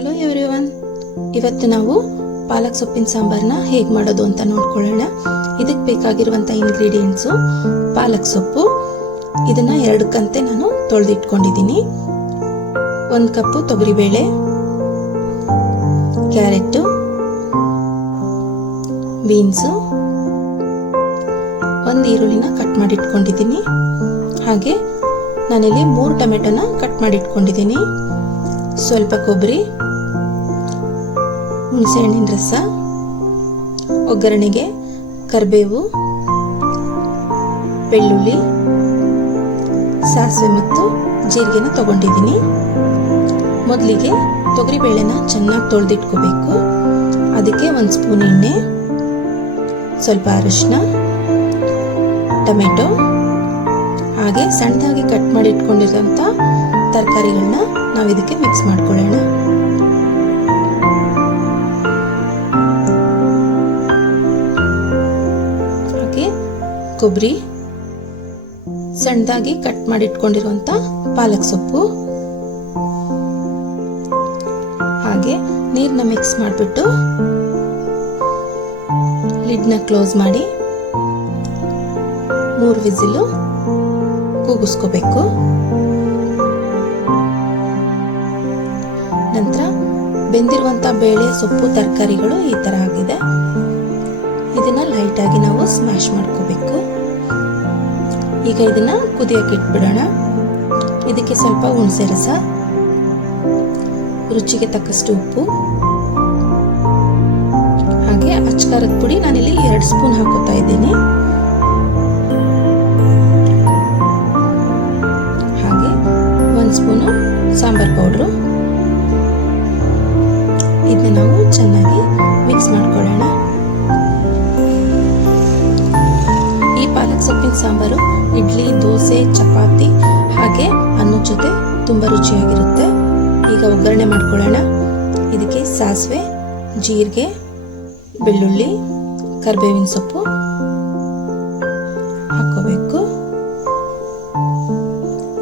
Hello every one ಇವತ್ತು ನಾವು ಪಾಲಕ್ ಸೊಪ್ಪಿನ ಸಾಂಬಾರನ್ನ ಹೇಗೆ ಮಾಡೋದು ಅಂತ ನೋಡ್ಕೊಳ್ಳೋಣ. ಇದಕ್ಕೆ ಬೇಕಾಗಿರುವಂಥ ಇಂಗ್ರೀಡಿಯೆಂಟ್ಸು ಪಾಲಕ್ ಸೊಪ್ಪು. ಇದನ್ನ ಎರಡು ಕಂತೆ ನಾನು ತೊಳೆದಿಟ್ಕೊಂಡಿದ್ದೀನಿ. ಒಂದು ಕಪ್ಪು ತೊಗರಿಬೇಳೆ, ಕ್ಯಾರೆಟು, ಬೀನ್ಸು, ಒಂದು ಈರುಳ್ಳಿನ ಕಟ್ ಮಾಡಿಟ್ಕೊಂಡಿದ್ದೀನಿ. ಹಾಗೆ ನಾನಿಲ್ಲಿ ಮೂರು ಟೊಮೆಟೊನ ಕಟ್ ಮಾಡಿಟ್ಕೊಂಡಿದ್ದೀನಿ. ಸ್ವಲ್ಪ ಕೊಬ್ಬರಿ ಹುಣಸೆಹಣ್ಣಿನ ರಸ, ಒಗ್ಗರಣೆಗೆ ಕರಿಬೇವು, ಬೆಳ್ಳುಳ್ಳಿ, ಸಾಸಿವೆ ಮತ್ತು ಜೀರಿಗೆನ ತಗೊಂಡಿದ್ದೀನಿ. ಮೊದಲಿಗೆ ತೊಗರಿಬೇಳೆನ ಚೆನ್ನಾಗಿ ತೊಳೆದಿಟ್ಕೋಬೇಕು. ಅದಕ್ಕೆ ಒಂದು ಸ್ಪೂನ್ ಎಣ್ಣೆ, ಸ್ವಲ್ಪ ಅರಿಶಿನ, ಟೊಮೆಟೊ, ಹಾಗೆ ಸಣ್ಣದಾಗಿ ಕಟ್ ಮಾಡಿ ಇಟ್ಕೊಂಡಿರೋಂಥ ತರಕಾರಿಗಳನ್ನ ನಾವು ಇದಕ್ಕೆ ಮಿಕ್ಸ್ ಮಾಡ್ಕೊಳ್ಳೋಣ. ಕೊಬ್ಬರಿ ಸಣ್ಣದಾಗಿ ಕಟ್ ಮಾಡಿ ಇಟ್ಕೊಂಡಿರುವಂತ ಪಾಲಕ್ ಸೊಪ್ಪು. ಹಾಗೆ ನೀರನ್ನ ಮಿಕ್ಸ್ ಮಾಡಿಬಿಟ್ಟು ಲಿಡ್ನ ಕ್ಲೋಸ್ ಮಾಡಿ ಮೂರು ವಿಸಿಲು ಕೂಗಿಸ್ಕೋಬೇಕು. ನಂತರ ಬೆಂದಿರುವಂಥ ಬೇಳೆ ಸೊಪ್ಪು ತರಕಾರಿಗಳು ಈ ಥರ ಆಗಿದೆ. ಇದನ್ನ ಲೈಟಾಗಿ ನಾವು ಸ್ಮ್ಯಾಶ್ ಮಾಡ್ಕೋಬೇಕು. ಈಗ ಇದನ್ನ ಕುದಿಯಕ್ಕೆ ಇಟ್ಬಿಡೋಣ. ಇದಕ್ಕೆ ಸ್ವಲ್ಪ ಹುಣಸೆ ರಸ, ರುಚಿಗೆ ತಕ್ಕಷ್ಟು ಉಪ್ಪು, ಹಾಗೆ ಅಚ್ಕಾರದ ಪುಡಿ ನಾನಿಲ್ಲಿ ಎರಡು ಸ್ಪೂನ್ ಹಾಕೋತಾ ಇದ್ದೀನಿ. ಹಾಗೆ ಒಂದು ಸ್ಪೂನು ಸಾಂಬಾರ್ ಪೌಡ್ರು ಇದನ್ನ ನಾವು ಚೆನ್ನಾಗಿ ಮಿಕ್ಸ್ ಮಾಡ್ಕೊಳ್ಳೋಣ ಸೊಪ್ಪಿನ ಸಾಂಬಾರು, ಇಡ್ಲಿ, ದೋಸೆ, ಚಪಾತಿ ಹಾಗೆ ಅನ್ನದ ಜೊತೆ ತುಂಬ ರುಚಿಯಾಗಿರುತ್ತೆ. ಈಗ ಒಗ್ಗರಣೆ ಮಾಡ್ಕೊಳ್ಳೋಣ. ಇದಕ್ಕೆ ಸಾಸಿವೆ, ಜೀರಿಗೆ, ಬೆಳ್ಳುಳ್ಳಿ, ಕರಿಬೇವಿನ ಸೊಪ್ಪು ಹಾಕೋಬೇಕು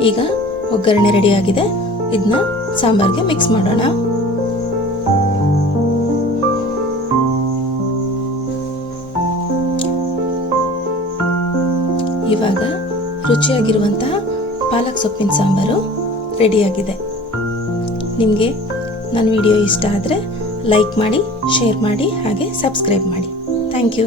ಈಗ ಒಗ್ಗರಣೆ ರೆಡಿಯಾಗಿದೆ ಇದನ್ನ ಸಾಂಬಾರ್ಗೆ ಮಿಕ್ಸ್ ಮಾಡೋಣ. ಇವಾಗ ರುಚಿಯಾಗಿರುವಂತಹ ಪಾಲಕ್ ಸೊಪ್ಪಿನ ಸಾಂಬಾರು ರೆಡಿಯಾಗಿದೆ. ನಿಮಗೆ ನನ್ನ ವಿಡಿಯೋ ಇಷ್ಟ ಆದರೆ ಲೈಕ್ ಮಾಡಿ, ಶೇರ್ ಮಾಡಿ, ಹಾಗೆ ಸಬ್ಸ್ಕ್ರೈಬ್ ಮಾಡಿ. Thank you.